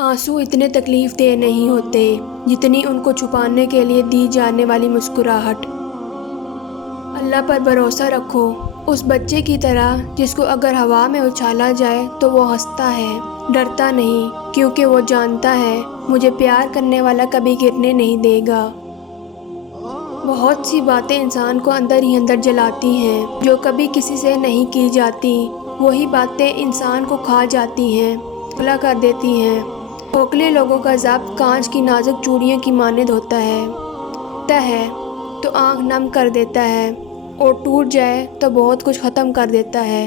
آنسو اتنے تکلیف دہ نہیں ہوتے جتنی ان کو چھپانے کے لیے دی جانے والی مسکراہٹ۔ اللہ پر بھروسہ رکھو، اس بچے کی طرح جس کو اگر ہوا میں اچھالا جائے تو وہ ہنستا ہے، ڈرتا نہیں، کیونکہ وہ جانتا ہے مجھے پیار کرنے والا کبھی گرنے نہیں دے گا۔ بہت سی باتیں انسان کو اندر ہی اندر جلاتی ہیں جو کبھی کسی سے نہیں کی جاتی، وہی باتیں انسان کو کھا جاتی ہیں، کھوکھلا کر دیتی ہیں۔ کھوکھلے لوگوں کا ضبط کانچ کی نازک چوڑیوں کی مانند ہوتا ہے تو آنکھ نم کر دیتا ہے اور ٹوٹ جائے تو بہت کچھ ختم کر دیتا ہے۔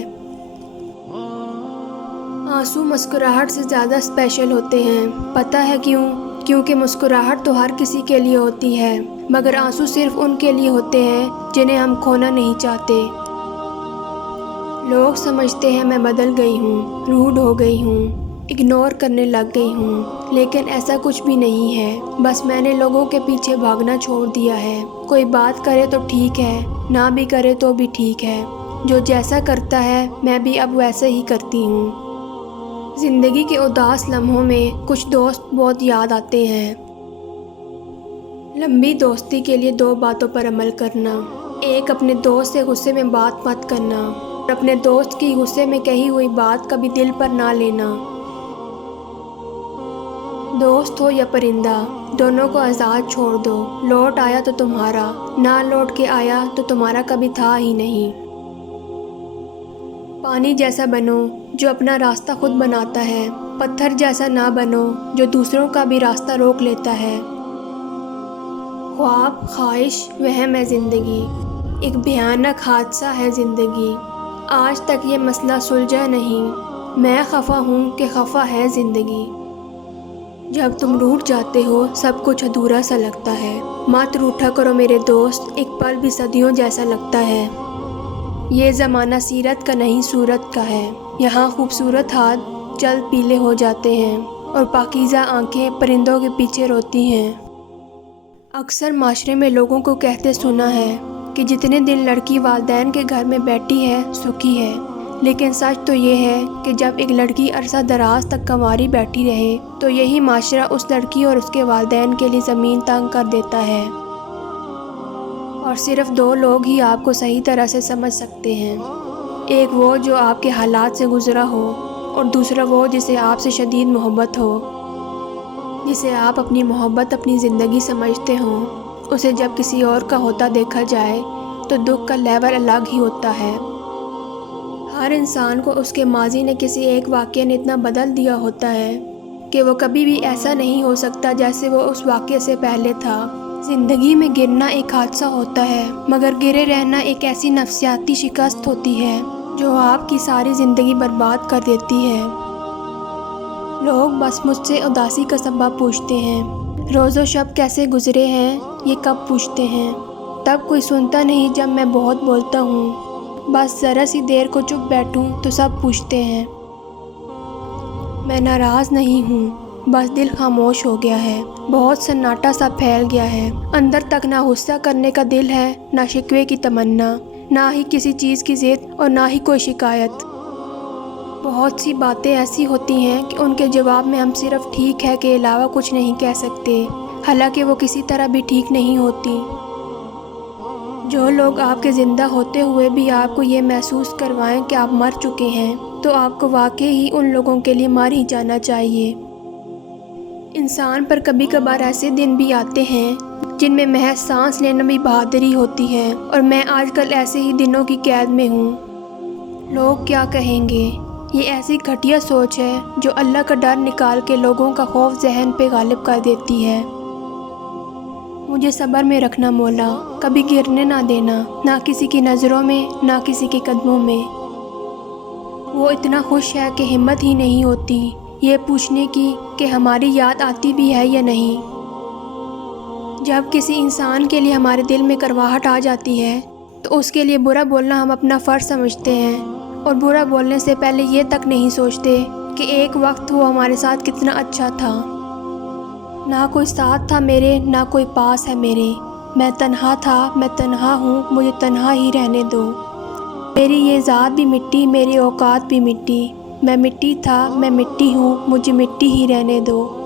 آنسو مسکراہٹ سے زیادہ اسپیشل ہوتے ہیں، پتہ ہے کیوں؟ کیونکہ مسکراہٹ تو ہر کسی کے لیے ہوتی ہے، مگر آنسو صرف ان کے لیے ہوتے ہیں جنہیں ہم کھونا نہیں چاہتے۔ لوگ سمجھتے ہیں میں بدل گئی ہوں، روڈ ہو گئی ہوں، اگنور کرنے لگ گئی ہوں، لیکن ایسا کچھ بھی نہیں ہے، بس میں نے لوگوں کے پیچھے بھاگنا چھوڑ دیا ہے۔ کوئی بات کرے تو ٹھیک ہے، نہ بھی کرے تو بھی ٹھیک ہے، جو جیسا کرتا ہے میں بھی اب ویسے ہی کرتی ہوں۔ زندگی کے اداس لمحوں میں کچھ دوست بہت یاد آتے ہیں۔ لمبی دوستی کے لیے 2 باتوں پر عمل کرنا۔ ایک، اپنے دوست سے غصے میں بات مت کرنا، اور اپنے دوست کی غصے میں کہی ہوئی بات کبھی دل پر نہ لینا۔ دوست ہو یا پرندہ، دونوں کو آزاد چھوڑ دو، لوٹ آیا تو تمہارا، نہ لوٹ کے آیا تو تمہارا کبھی تھا ہی نہیں۔ پانی جیسا بنو جو اپنا راستہ خود بناتا ہے، پتھر جیسا نہ بنو جو دوسروں کا بھی راستہ روک لیتا ہے۔ خواب، خواہش، وہم ہے زندگی، ایک بھیانک حادثہ ہے زندگی، آج تک یہ مسئلہ سلجھا نہیں، میں خفا ہوں کہ خفا ہے زندگی۔ جب تم روٹھ جاتے ہو سب کچھ ادھورا سا لگتا ہے، مت روٹھا کرو میرے دوست، ایک پل بھی صدیوں جیسا لگتا ہے۔ یہ زمانہ سیرت کا نہیں صورت کا ہے، یہاں خوبصورت ہاتھ جلد پیلے ہو جاتے ہیں اور پاکیزہ آنکھیں پرندوں کے پیچھے روتی ہیں۔ اکثر معاشرے میں لوگوں کو کہتے سنا ہے کہ جتنے دن لڑکی والدین کے گھر میں بیٹھی ہے سکھی ہے، لیکن سچ تو یہ ہے کہ جب ایک لڑکی عرصہ دراز تک کنواری بیٹھی رہے تو یہی معاشرہ اس لڑکی اور اس کے والدین کے لیے زمین تنگ کر دیتا ہے۔ اور صرف 2 لوگ ہی آپ کو صحیح طرح سے سمجھ سکتے ہیں، ایک وہ جو آپ کے حالات سے گزرا ہو، اور دوسرا وہ جسے آپ سے شدید محبت ہو، جسے آپ اپنی محبت اپنی زندگی سمجھتے ہوں۔ اسے جب کسی اور کا ہوتا دیکھا جائے تو دکھ کا لیول الگ ہی ہوتا ہے۔ ہر انسان کو اس کے ماضی نے کسی ایک واقعے نے اتنا بدل دیا ہوتا ہے کہ وہ کبھی بھی ایسا نہیں ہو سکتا جیسے وہ اس واقعے سے پہلے تھا۔ زندگی میں گرنا ایک حادثہ ہوتا ہے، مگر گرے رہنا ایک ایسی نفسیاتی شکست ہوتی ہے جو آپ کی ساری زندگی برباد کر دیتی ہے۔ لوگ بس مجھ سے اداسی کا سبب پوچھتے ہیں، روز و شب کیسے گزرے ہیں یہ کب پوچھتے ہیں، تب کوئی سنتا نہیں جب میں بہت بولتا ہوں، بس ذرا سی دیر کو چپ بیٹھوں تو سب پوچھتے ہیں۔ میں ناراض نہیں ہوں، بس دل خاموش ہو گیا ہے، بہت سناٹا سا پھیل گیا ہے، اندر تک نہ غصہ کرنے کا دل ہے، نہ شکوے کی تمنا، نہ ہی کسی چیز کی ضد اور نہ ہی کوئی شکایت۔ بہت سی باتیں ایسی ہوتی ہیں کہ ان کے جواب میں ہم صرف ٹھیک ہے کے علاوہ کچھ نہیں کہہ سکتے، حالانکہ وہ کسی طرح بھی ٹھیک نہیں ہوتی۔ جو لوگ آپ کے زندہ ہوتے ہوئے بھی آپ کو یہ محسوس کروائیں کہ آپ مر چکے ہیں تو آپ کو واقعی ہی ان لوگوں کے لیے مر ہی جانا چاہیے۔ انسان پر کبھی کبھار ایسے دن بھی آتے ہیں جن میں محض سانس لینا بھی بہادری ہوتی ہے، اور میں آج کل ایسے ہی دنوں کی قید میں ہوں۔ لوگ کیا کہیں گے، یہ ایسی گھٹیا سوچ ہے جو اللہ کا ڈر نکال کے لوگوں کا خوف ذہن پہ غالب کر دیتی ہے۔ مجھے صبر میں رکھنا مولا، کبھی گرنے نہ دینا، نہ کسی کی نظروں میں نہ کسی کے قدموں میں۔ وہ اتنا خوش ہے کہ ہمت ہی نہیں ہوتی یہ پوچھنے کی کہ ہماری یاد آتی بھی ہے یا نہیں۔ جب کسی انسان کے لیے ہمارے دل میں کرواہٹ آ جاتی ہے تو اس کے لیے برا بولنا ہم اپنا فرض سمجھتے ہیں، اور برا بولنے سے پہلے یہ تک نہیں سوچتے کہ ایک وقت وہ ہمارے ساتھ کتنا اچھا تھا۔ نہ کوئی ساتھ تھا میرے، نہ کوئی پاس ہے میرے، میں تنہا تھا، میں تنہا ہوں، مجھے تنہا ہی رہنے دو۔ میری یہ ذات بھی مٹی، میری اوقات بھی مٹی، میں مٹی تھا میں مٹی ہوں مجھے مٹی ہی رہنے دو۔